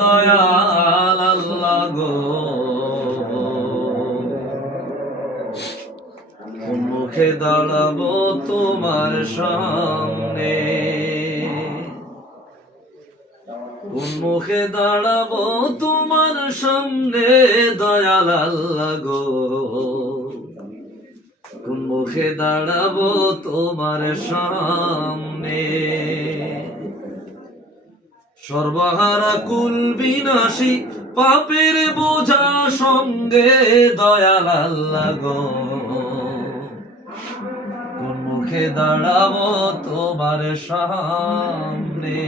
দয়াল আল্লাহ গো, কোন মুখে দাঁড়াবো তোমার সামনে, কোন মুখে দাঁড়াবো তোমার সামনে দয়াল আল্লাহ গো, কোন মুখে দাঁড়াবো তোমার সামনে। সর্বহারা কুল বিনাশী পাপের বোঝা সঙ্গে দয়াল আল্লাহ গো, কোন মুখে দাঁড়াবো তোমার সামনে।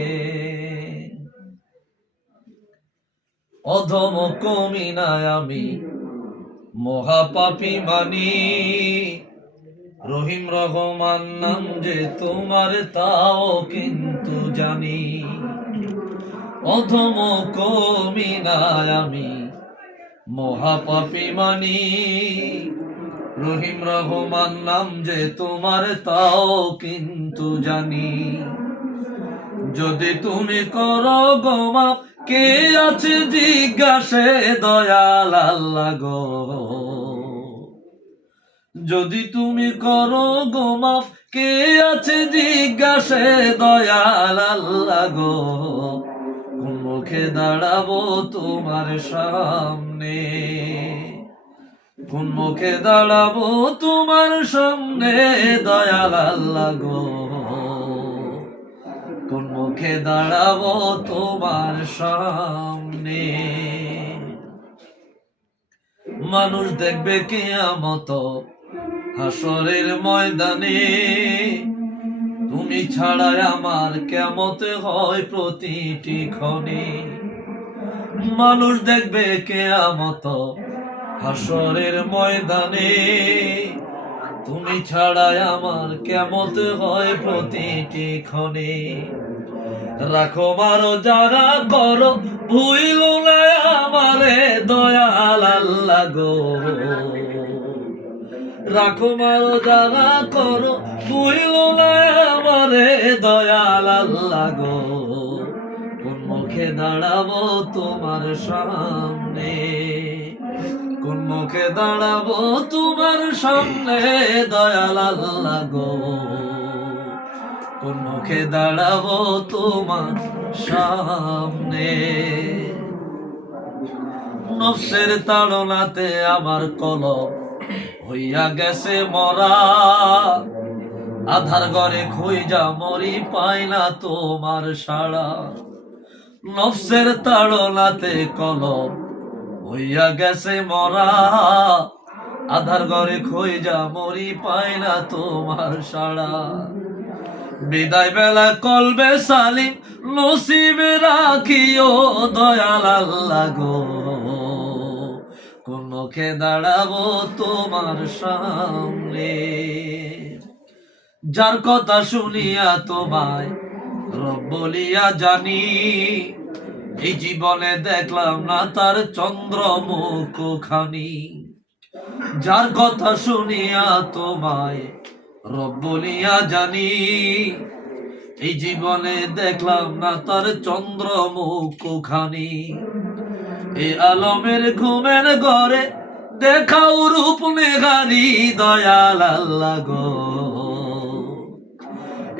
অধম কমিনায় আমি মহাপাপী মানি, রহিম রহমান নাম যে তোমার তাও কিন্তু জানি। অধম কমিনায় আমি মহাপাপী মানি, রহিম রহমান নাম যে তোমার তাও কিন্তু জানি। যদি তুমি করো গো মাফ, কে আছে জিজ্ঞাসে দয়াল আল্লাহ গো, যদি তুমি করো গো মাফ, কে আছে জিজ্ঞাসে দয়াল আল্লাহ গো, কোন মুখে দাঁড়াবো তোমার সামনে, কোন মুখে দাঁড়াবো তোমার সামনে দয়াল আল্লাহ গো, কোন মুখে দাঁড়াবো তোমার সামনে। মানুষ দেখবে কিয়ামত হাসরের ময়দানে, তুমি ছাড়া আমার কিয়ামতে হয় প্রতিটি ক্ষণে। মানুষ দেখবে কিয়ামত হাসরের ময়দানে, তুমি ছাড়া আমার কিয়ামতে হয় প্রতিটি ক্ষণে। রাখো মারো যারা করো ভুইল না আমারে দয়াল আল্লাহ গো, রাখো মারো যারা করো ভুইল না আমারে দয়াল আল্লাহ গো, কোন মুখে দাঁড়াবো তোমার সামনে, কোন মুখে দাঁড়াবো তোমার সামনে দয়াল আল্লাহ গো, কোন মুখে দাঁড়াবো তোমার সামনে। নফসের তাড়নাতে আমার কলব হইয়া গেছে মরা, আধার ঘরে খুঁজা মরি পাই না তোমার সাড়া। নফসের তাড়নাতে কলব হইয়া গেছে মরা, আধার ঘরে খুঁজা মরি পাই না তোমার সাড়া। বিদায় বেলা কলবে সালিম নসিবে রাখিও দয়াল আল্লাহ গো, কোন মুখে দাঁড়াবো তোমার সামনে। যার কথা শুনিয়া তোমায় রব বলিয়া জানি, এই জীবনে দেখলাম না তার চন্দ্রমুখ খানি। যার কথা শুনিয়া তোমায় রব বলিয়া জানি, এই জীবনে দেখলাম না তার চন্দ্রমুখ খানি। এই আলমের ঘুমের ঘরে দেখাও রূপ নেহারি দয়াল আল্লাহ গো,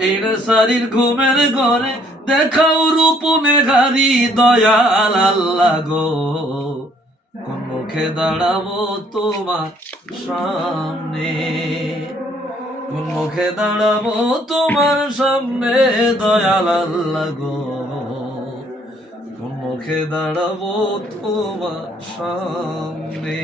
এই নেশারির ঘুমের ঘরে দেখাও রূপ নেহারি দয়াল আল্লাহ গো, কোন মুখে দাঁড়াবো তোমার সামনে, কোন মুখে দাঁড়াবো তোমার সামনে দয়াল আল্লাহ গো, কোন মুখে দাঁড়াবো তোমার সামনে।